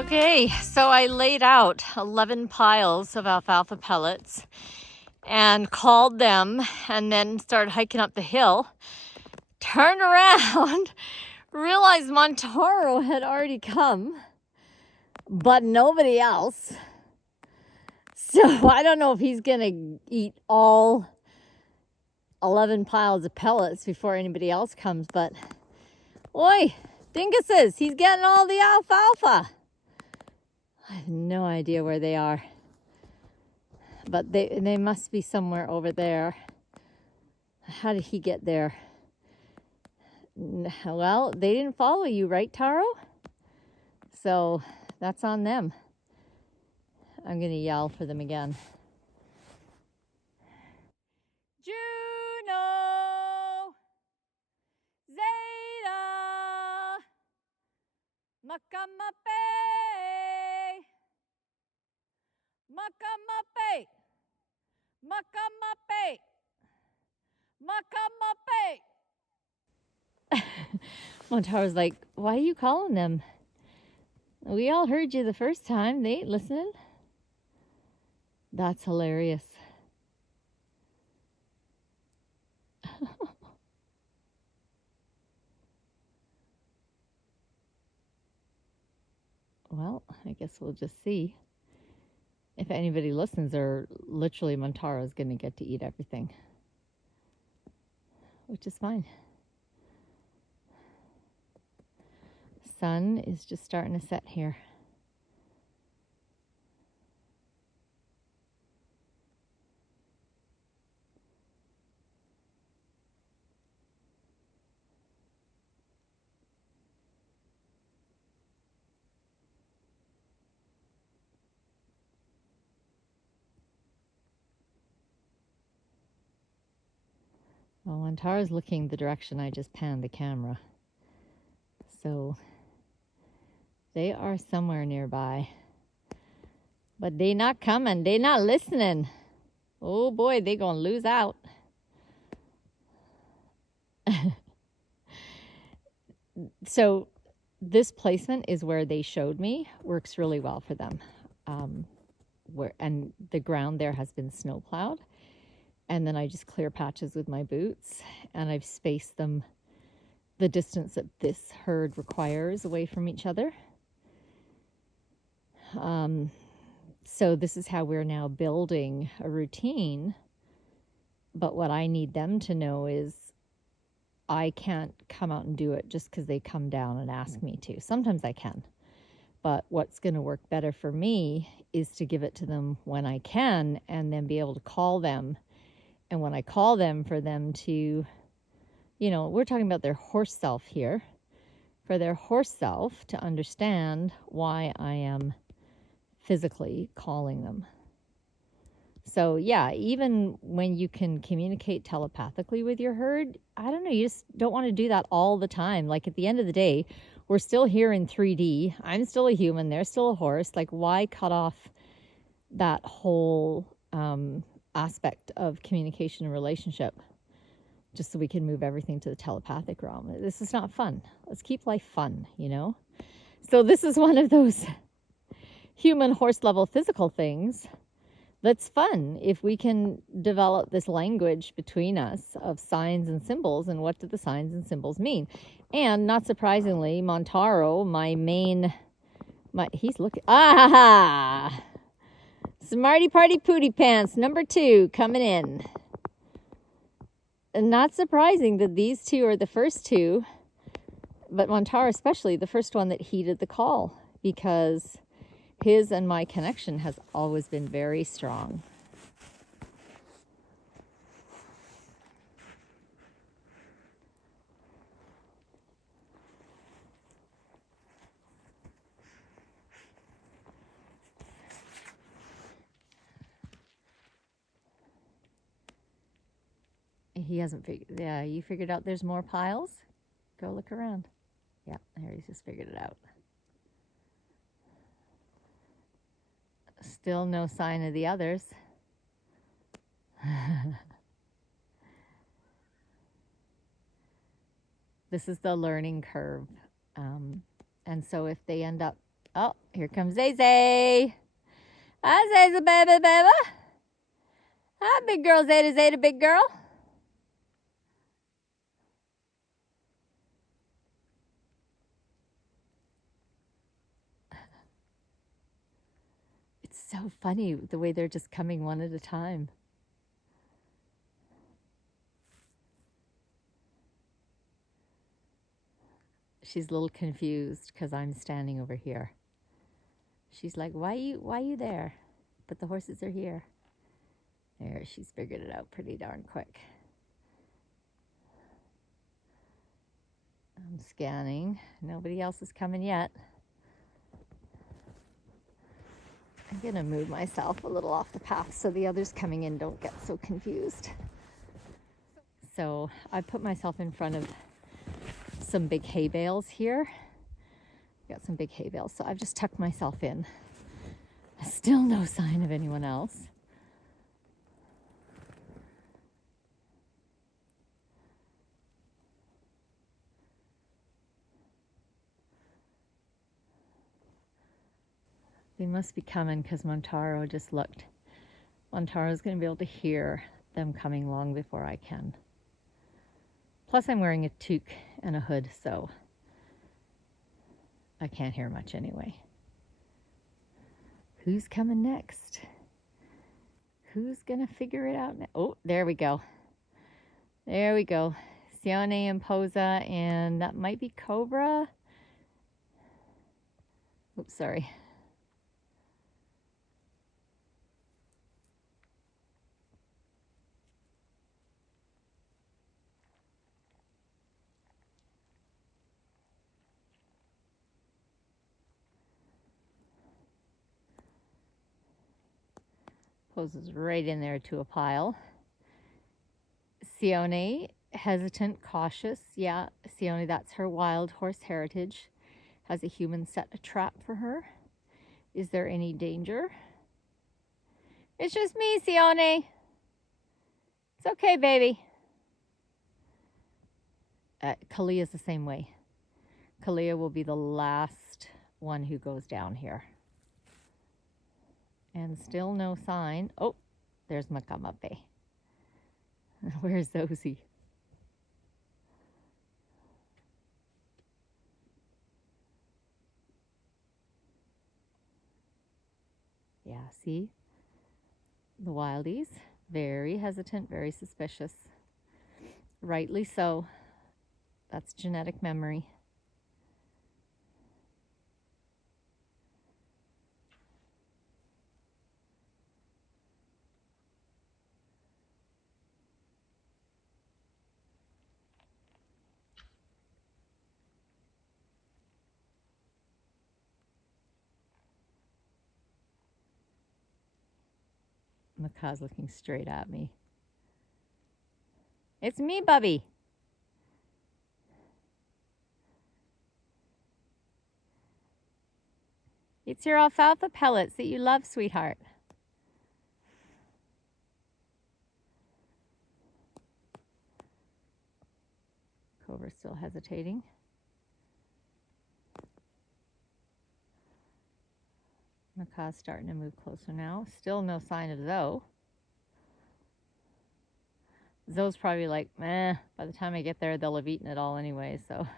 Okay, so I laid out 11 piles of alfalfa pellets and called them and then started hiking up the hill. Turned around, realized Montaro had already come, but nobody else. So I don't know if he's gonna eat all 11 piles of pellets before anybody else comes, but oi, dinguses, he's getting all the alfalfa. I have no idea where they are, but they must be somewhere over there. How did he get there? Well, they didn't follow you, right, Taro? So that's on them. I'm going to yell for them again. Juno! Zeta! Makamape! Makamape! Makamape! Makamape! Montaro's like, why are you calling them? We all heard you the first time. They ain't listening. That's hilarious. Well, I guess we'll just see. If anybody listens, or literally Montaro's going to get to eat everything, which is fine. Sun is just starting to set here. Well, Montaro's looking the direction I just panned the camera. So they are somewhere nearby. But they not coming. They not listening. Oh boy, they gonna lose out. So this placement is where they showed me. Works really well for them. And the ground there has been snow plowed. And then I just clear patches with my boots, and I've spaced them the distance that this herd requires away from each other. So this is how we're now building a routine. But what I need them to know is I can't come out and do it just because they come down and ask me to. Sometimes I can. But what's going to work better for me is to give it to them when I can, and then be able to call them. And when I call them, for them to, we're talking about their horse self here, for their horse self to understand why I am physically calling them. So yeah, even when you can communicate telepathically with your herd, I don't know, you just don't want to do that all the time. Like at the end of the day, we're still here in 3D. I'm still a human. They're still a horse. Like, why cut off that whole aspect of communication and relationship just so we can move everything to the telepathic realm? This is not fun. Let's keep life fun, So this is one of those human horse level physical things that's fun if we can develop this language between us of signs and symbols, and what do the signs and symbols mean. And not surprisingly, Montaro, he's looking, Smarty Party Pooty Pants, number 2, coming in. And not surprising that these two are the first two, but Montaro especially, the first one that heeded the call, because his and my connection has always been very strong. He hasn't figured, yeah, you figured out there's more piles? Go look around. Yeah, there, he's just figured it out. Still no sign of the others. This is the learning curve. And so if they end up, Oh, here comes Zay. Hi, Zay, baby. Hi, big girl, Zeta, big girl. It's so funny the way they're just coming one at a time. She's a little confused because I'm standing over here. She's like, why you there? But the horses are here. There, she's figured it out pretty darn quick. I'm scanning. Nobody else is coming yet. I'm going to move myself a little off the path so the others coming in don't get so confused. So I put myself in front of some big hay bales here. Got some big hay bales, so I've just tucked myself in. Still no sign of anyone else. They must be coming because Montaro just looked. Montaro's going to be able to hear them coming long before I can. Plus I'm wearing a toque and a hood, so I can't hear much anyway. Who's coming next? Who's going to figure it out now? Oh, there we go. There we go. Sione and Posa, and that might be Cobra. Oops, sorry. Posa's right in there to a pile. Sione, hesitant, cautious. Yeah, Sione, that's her wild horse heritage. Has a human set a trap for her? Is there any danger? It's just me, Sione. It's okay, baby. Kalia's the same way. Kalia will be the last one who goes down here. And still no sign. Oh, there's Makamabe. Where's Zosie? Yeah, see? The wildies, very hesitant, very suspicious. Rightly so. That's genetic memory. Maka's looking straight at me. It's me, Bubby. It's your alfalfa pellets that you love, sweetheart. Cobra's still hesitating. Maka's starting to move closer now. Still no sign of Zoe. Zoe's probably like, meh, by the time I get there, they'll have eaten it all anyway, so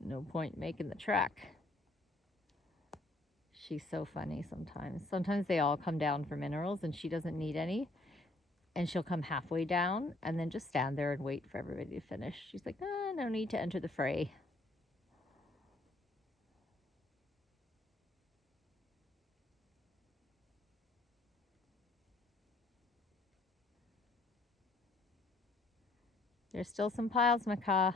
no point making the track. She's so funny sometimes. Sometimes they all come down for minerals and she doesn't need any. And she'll come halfway down and then just stand there and wait for everybody to finish. She's like, no need to enter the fray. There's still some piles, Maka.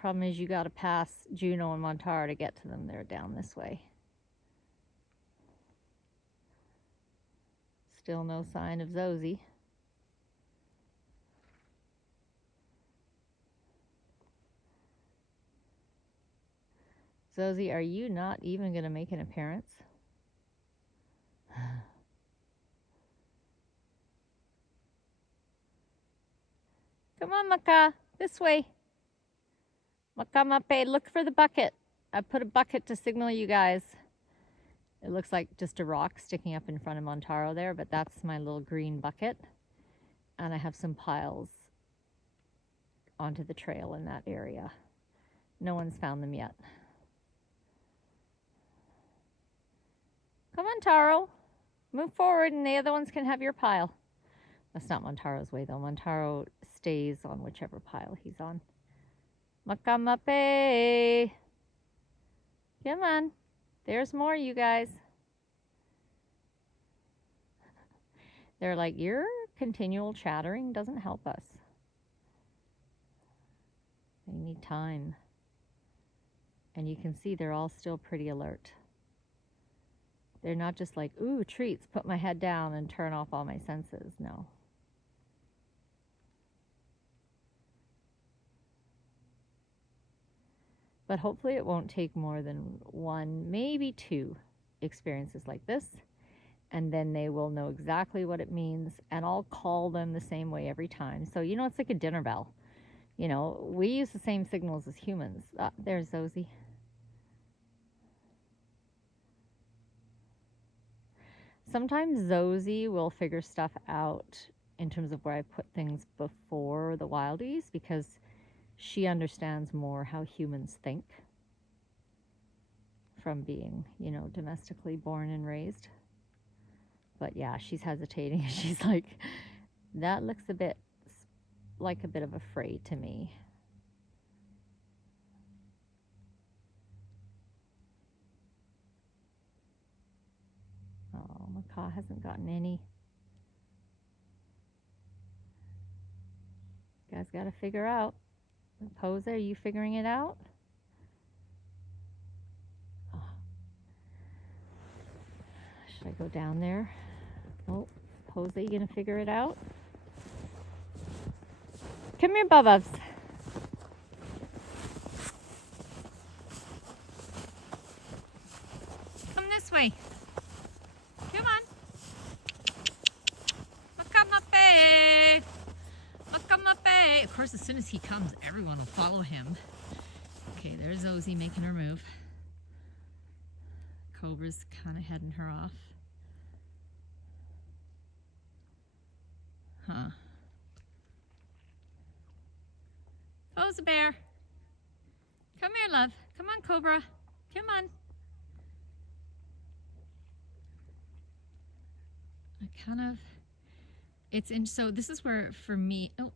Problem is you got to pass Juno and Montaro to get to them. They're down this way. Still no sign of Zosie. Zosie, are you not even going to make an appearance? Come on, Maka. This way. Makamape, look for the bucket. I put a bucket to signal you guys. It looks like just a rock sticking up in front of Montaro there, but that's my little green bucket. And I have some piles onto the trail in that area. No one's found them yet. Come on, Taro. Move forward and the other ones can have your pile. That's not Montaro's way, though. Montaro stays on whichever pile he's on. Makamape. Come on. There's more, you guys. They're like, your continual chattering doesn't help us. They need time. And you can see they're all still pretty alert. They're not just like, ooh, treats, put my head down and turn off all my senses. No. But hopefully it won't take more than one, maybe two experiences like this. And then they will know exactly what it means. And I'll call them the same way every time. So, you know, it's like a dinner bell. You know, we use the same signals as humans. There's Zosie. Sometimes Zosie will figure stuff out in terms of where I put things before the wildies because she understands more how humans think from being, you know, domestically born and raised. But yeah, she's hesitating. She's like, that looks a bit like a bit of a fray to me. Oh, Macaw hasn't gotten any. You guys got to figure out. Posa, are you figuring it out? Oh. Should I go down there? Oh, Posa, you going to figure it out? Come here, Bubba. Come this way. Come on. Makamape. Makamape. Of course, as soon as he comes, everyone will follow him. Okay, there's Ozzy making her move. Cobra's kind of heading her off. Huh. Posa bear. Come here, love. Come on, Cobra. Come on. I kind of, it's in, so this is where, for me, oh.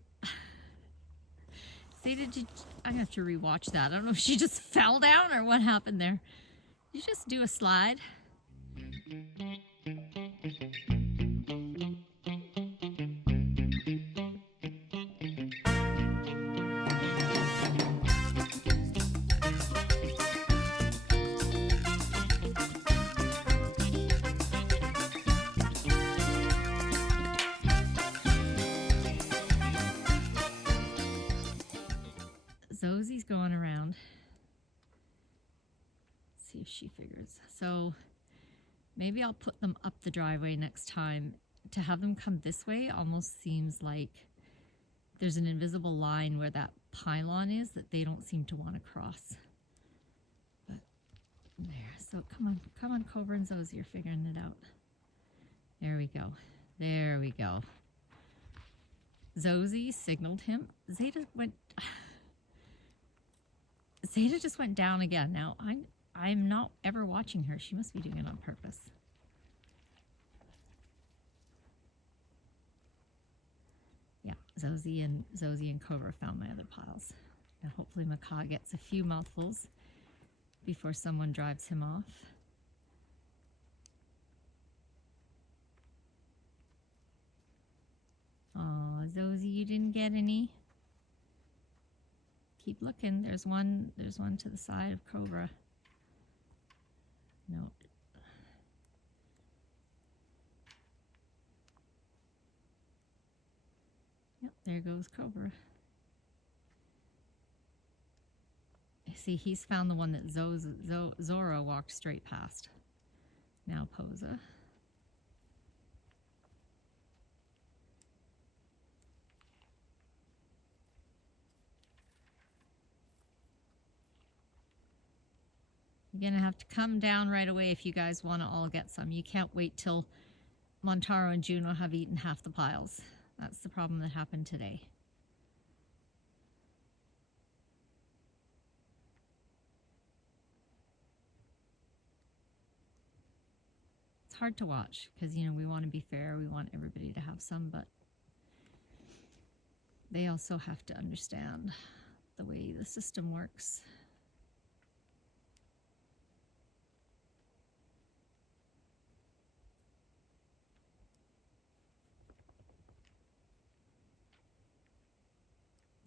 Zeta, I'm gonna have to rewatch that. I don't know if she just fell down or what happened there. You just do a slide. Zosie's going around. Let's see if she figures. So maybe I'll put them up the driveway next time. To have them come this way almost seems like there's an invisible line where that pylon is that they don't seem to want to cross. But there. So come on, Cobra and Zosie are figuring it out. There we go. There we go. Zosie signaled him. Zeta just went down again. Now, I'm not ever watching her. She must be doing it on purpose. Yeah, Zosie and Cobra found my other piles. Now, hopefully Macaw gets a few mouthfuls before someone drives him off. Oh, Zosie, you didn't get any? Keep looking. There's one to the side of Cobra. Nope. Yep, there goes Cobra. See, he's found the one that Zora walked straight past. Now Posa. You're going to have to come down right away if you guys want to all get some. You can't wait till Montaro and Juno have eaten half the piles. That's the problem that happened today. It's hard to watch because, you know, we want to be fair. We want everybody to have some, but they also have to understand the way the system works.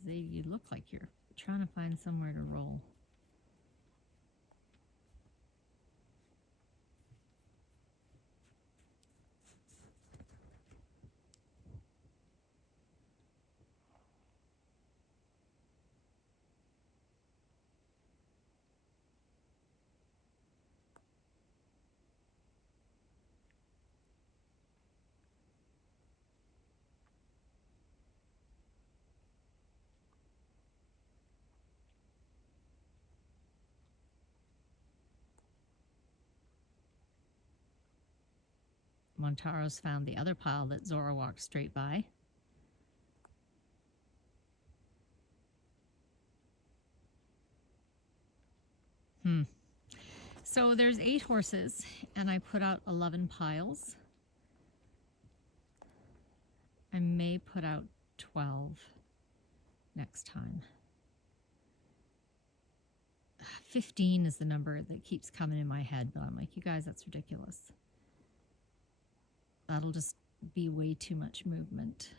You look like you're trying to find somewhere to roll. Montaro's found the other pile that Zora walked straight by. So there's 8 horses, and I put out 11 piles. I may put out 12 next time. 15 is the number that keeps coming in my head, but I'm like, you guys, that's ridiculous. That'll just be way too much movement,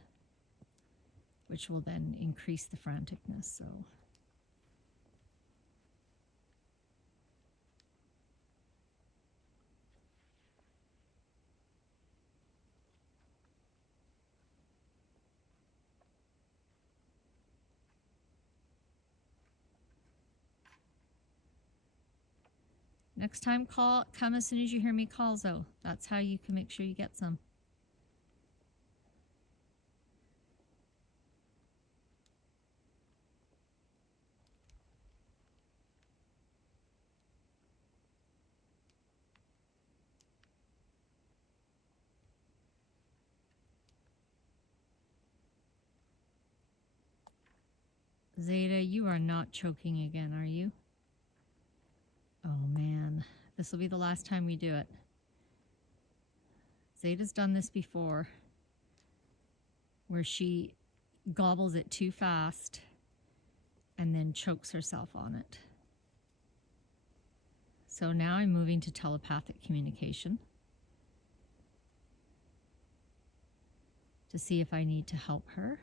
which will then increase the franticness. So next time, come as soon as you hear me call, Zoe. That's how you can make sure you get some. Zeta, you are not choking again, are you? Oh man, this will be the last time we do it. Zeta's done this before, where she gobbles it too fast and then chokes herself on it. So now I'm moving to telepathic communication to see if I need to help her.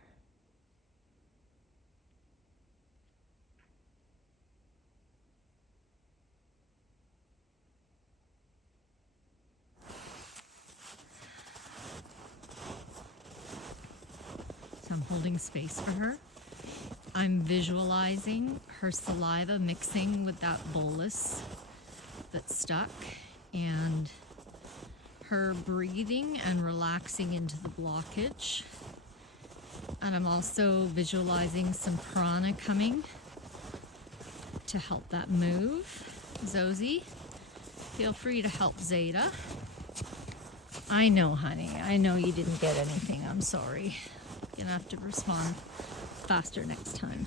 I'm holding space for her. I'm visualizing her saliva mixing with that bolus that's stuck, and her breathing and relaxing into the blockage. And I'm also visualizing some prana coming to help that move. Zosie, feel free to help Zeta. I know, honey. I know you didn't get anything. I'm sorry. Gonna have to respond faster next time.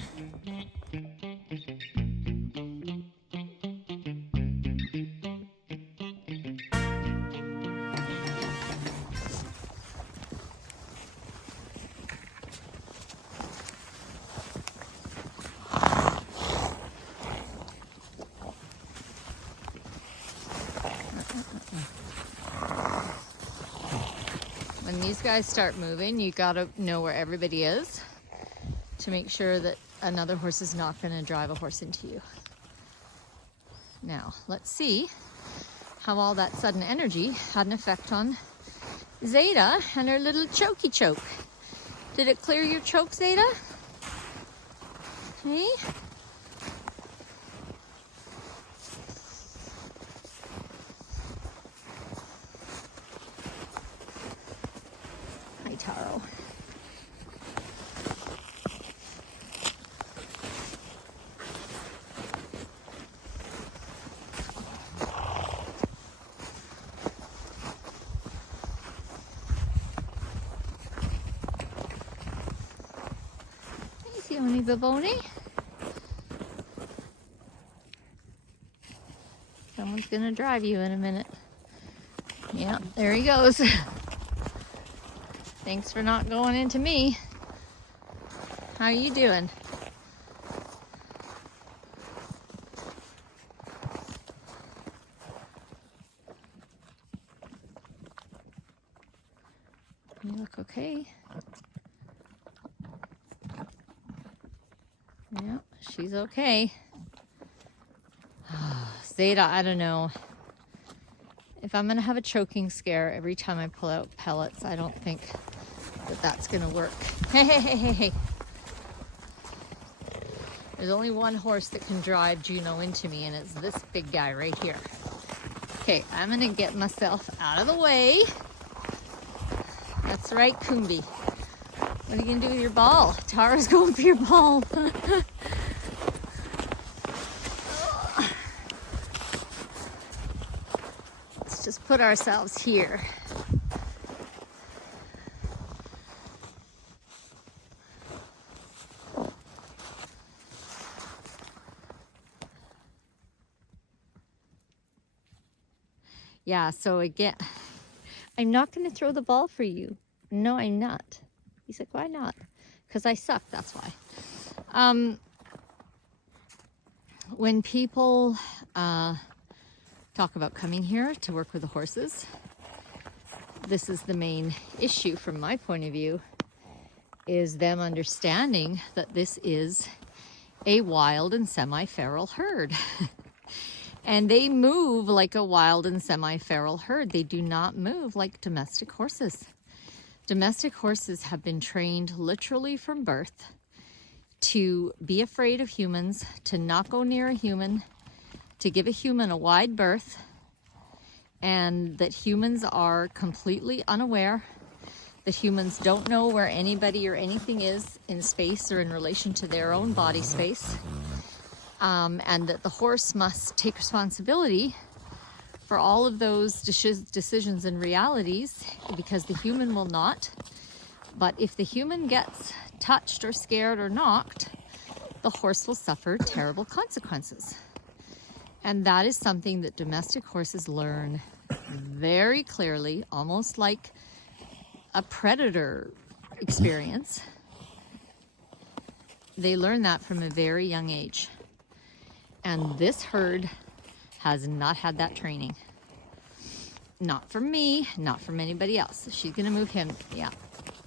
When these guys start moving, you gotta know where everybody is to make sure that another horse is not gonna drive a horse into you. Now, let's see how all that sudden energy had an effect on Zeta and her little chokey choke. Did it clear your choke, Zeta? Hey? Taro. Sione Bavoni. Someone's gonna drive you in a minute. Yeah, there he goes. Thanks for not going into me. How you doing? You look okay. Yeah, she's okay. Zeta, I don't know. If I'm gonna have a choking scare every time I pull out pellets, I don't think that that's gonna work. Hey, hey, hey, hey, hey. There's only one horse that can drive Juno into me, and it's this big guy right here. Okay, I'm gonna get myself out of the way. That's right, Kumbi. What are you gonna do with your ball? Tara's going for your ball. Let's just put ourselves here. Yeah, so again, I'm not going to throw the ball for you. No, I'm not. He's like, why not? Because I suck, that's why. When people talk about coming here to work with the horses, this is the main issue from my point of view, is them understanding that this is a wild and semi-feral herd. And they move like a wild and semi-feral herd. They do not move like domestic horses. Domestic horses have been trained literally from birth to be afraid of humans, to not go near a human, to give a human a wide berth, and that humans are completely unaware, that humans don't know where anybody or anything is in space or in relation to their own body space. And that the horse must take responsibility for all of those decisions and realities, because the human will not. But if the human gets touched or scared or knocked, the horse will suffer terrible consequences. And that is something that domestic horses learn very clearly, almost like a predator experience. They learn that from a very young age. And this herd has not had that training. Not from me, not from anybody else. She's gonna move him, yeah.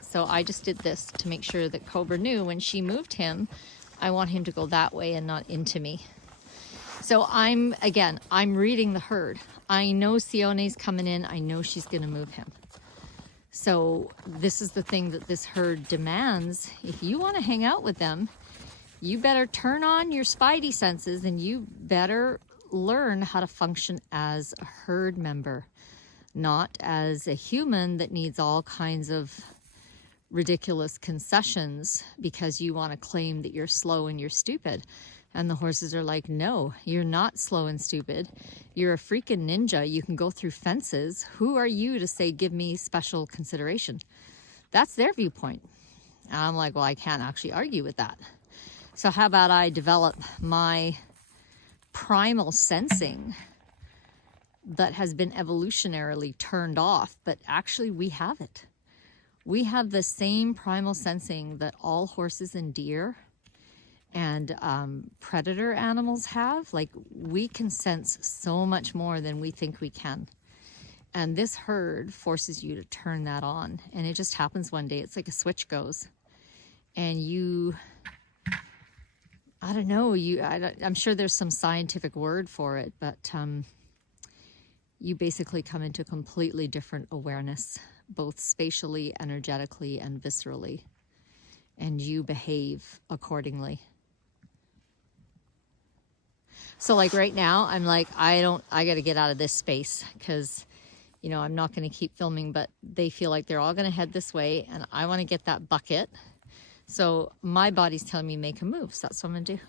So I just did this to make sure that Cobra knew when she moved him, I want him to go that way and not into me. So I'm reading the herd. I know Sione's coming in, I know she's gonna move him. So this is the thing that this herd demands. If you wanna hang out with them, you better turn on your spidey senses, and you better learn how to function as a herd member, not as a human that needs all kinds of ridiculous concessions because you want to claim that you're slow and you're stupid. And the horses are like, no, you're not slow and stupid. You're a freaking ninja. You can go through fences. Who are you to say, give me special consideration? That's their viewpoint. And I'm like, well, I can't actually argue with that. So how about I develop my primal sensing that has been evolutionarily turned off, but actually we have it. We have the same primal sensing that all horses and deer and predator animals have. Like, we can sense so much more than we think we can. And this herd forces you to turn that on. And it just happens one day. It's like a switch goes. And you... I don't know, I'm sure there's some scientific word for it, but you basically come into completely different awareness, both spatially, energetically, and viscerally, and you behave accordingly. So like right now, I'm like, I got to get out of this space, because, you know, I'm not going to keep filming, but they feel like they're all going to head this way, and I want to get that bucket. So my body's telling me make a move, so that's what I'm gonna do.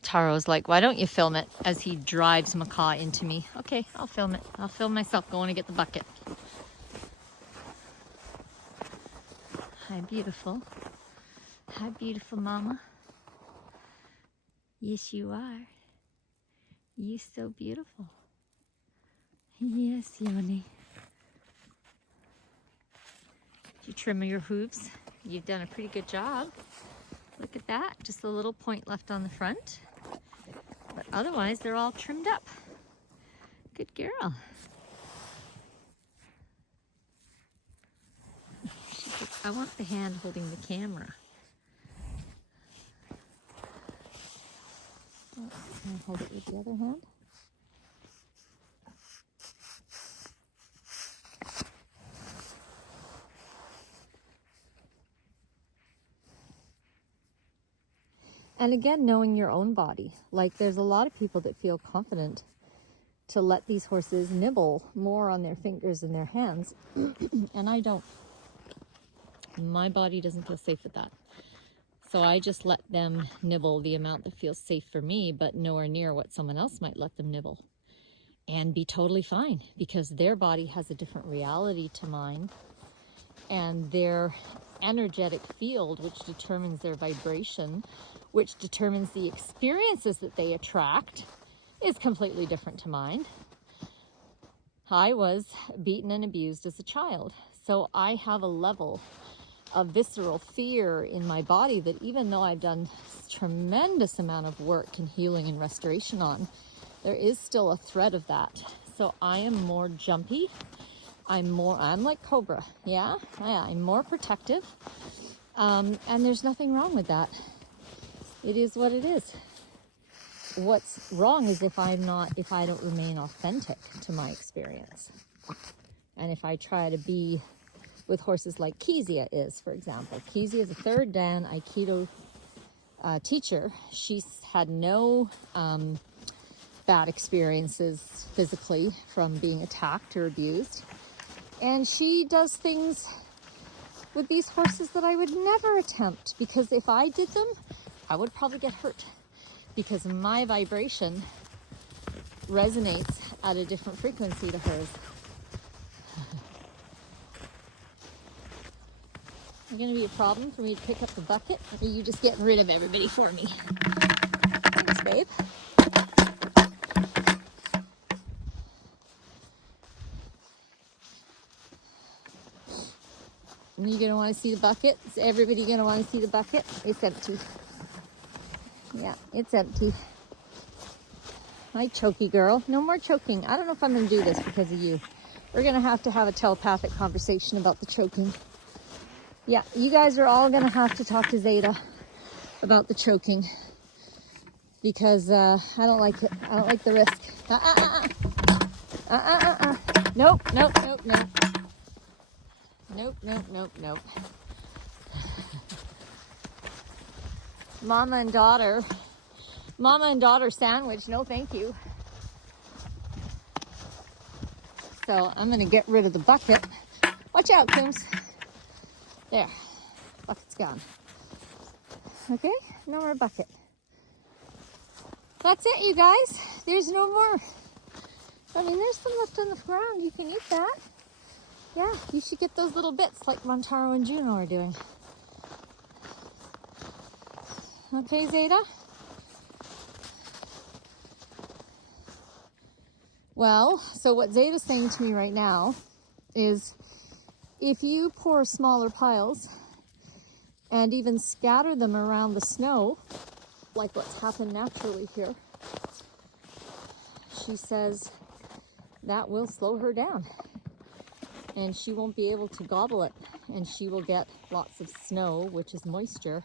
Taro's like, why don't you film it, as he drives Macaw into me. Okay, I'll film it. I'll film myself going to get the bucket. Hi, beautiful. Hi, beautiful mama. Yes, you are. You're so beautiful. Yes, Yoni. Did you trim your hooves? You've done a pretty good job. Look at that. Just a little point left on the front. But otherwise, they're all trimmed up. Good girl. I want the hand holding the camera. I'll hold it with the other hand. And again, knowing your own body. Like, there's a lot of people that feel confident to let these horses nibble more on their fingers and their hands. And I don't. My body doesn't feel safe with that. So I just let them nibble the amount that feels safe for me, but nowhere near what someone else might let them nibble. And be totally fine, because their body has a different reality to mine. And their energetic field, which determines their vibration, which determines the experiences that they attract, is completely different to mine. I was beaten and abused as a child, so I have a level of visceral fear in my body that even though I've done a tremendous amount of work and healing and restoration on, there is still a thread of that. So I am more jumpy. I'm like Cobra. Yeah, I'm more protective. And there's nothing wrong with that. It is what it is. What's wrong is if I don't remain authentic to my experience. And if I try to be with horses like Kezia is, for example. Kezia is a third Dan Aikido teacher. She's had no bad experiences physically from being attacked or abused. And she does things with these horses that I would never attempt, because if I did them, I would probably get hurt, because my vibration resonates at a different frequency to hers. Is it going to be a problem for me to pick up the bucket? Or are you just getting rid of everybody for me? Thanks, babe. And you going to want to see the bucket? Is everybody going to want to see the bucket? It's empty. Yeah, it's empty. Hi, choky girl. No more choking. I don't know if I'm going to do this because of you. We're going to have a telepathic conversation about the choking. Yeah, you guys are all going to have to talk to Zeta about the choking, because I don't like it. I don't like the risk. Nope. Nope. Mama and daughter sandwich. No, thank you. So I'm going to get rid of the bucket. Watch out, Coombs. There, bucket's gone. Okay, no more bucket. That's it, you guys. There's no more. I mean, there's some left on the ground. You can eat that. Yeah, you should get those little bits like Montaro and Juno are doing. Okay, Zeta? Well, so what Zeta's saying to me right now is, if you pour smaller piles and even scatter them around the snow, like what's happened naturally here, she says that will slow her down and she won't be able to gobble it, and she will get lots of snow, which is moisture,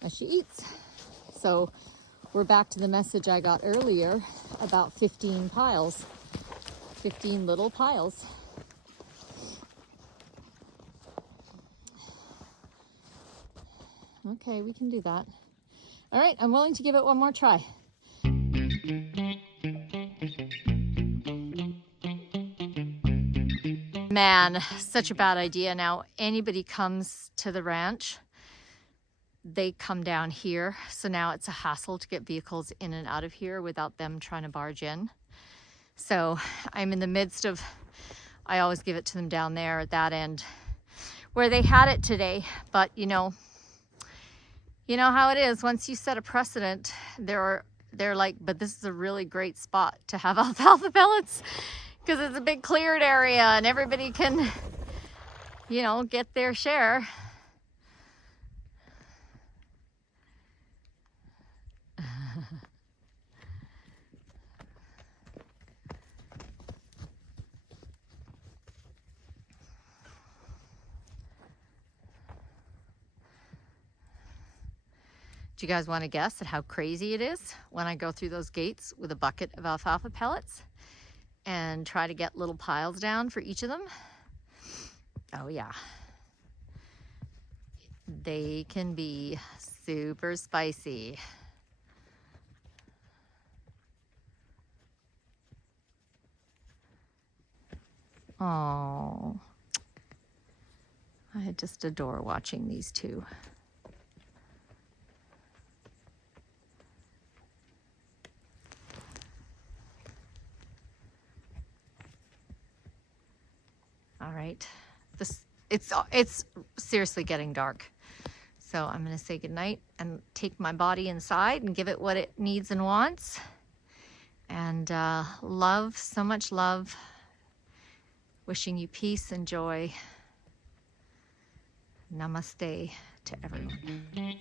as she eats. So we're back to the message I got earlier about 15 piles, 15 little piles. Okay, we can do that. All right, I'm willing to give it one more try. Man, such a bad idea. Now, anybody comes to the ranch, they come down here. So now it's a hassle to get vehicles in and out of here without them trying to barge in. So I'm in the midst of, I always give it to them down there at that end where they had it today. But you know, You know how it is. Once you set a precedent, they're like, but this is a really great spot to have alfalfa pellets because it's a big cleared area and everybody can, you know, get their share. Do you guys want to guess at how crazy it is when I go through those gates with a bucket of alfalfa pellets and try to get little piles down for each of them? Oh yeah. They can be super spicy. Oh, I just adore watching these two. All right, it's seriously getting dark. So I'm gonna say goodnight and take my body inside and give it what it needs and wants. And love, so much love. Wishing you peace and joy. Namaste to everyone.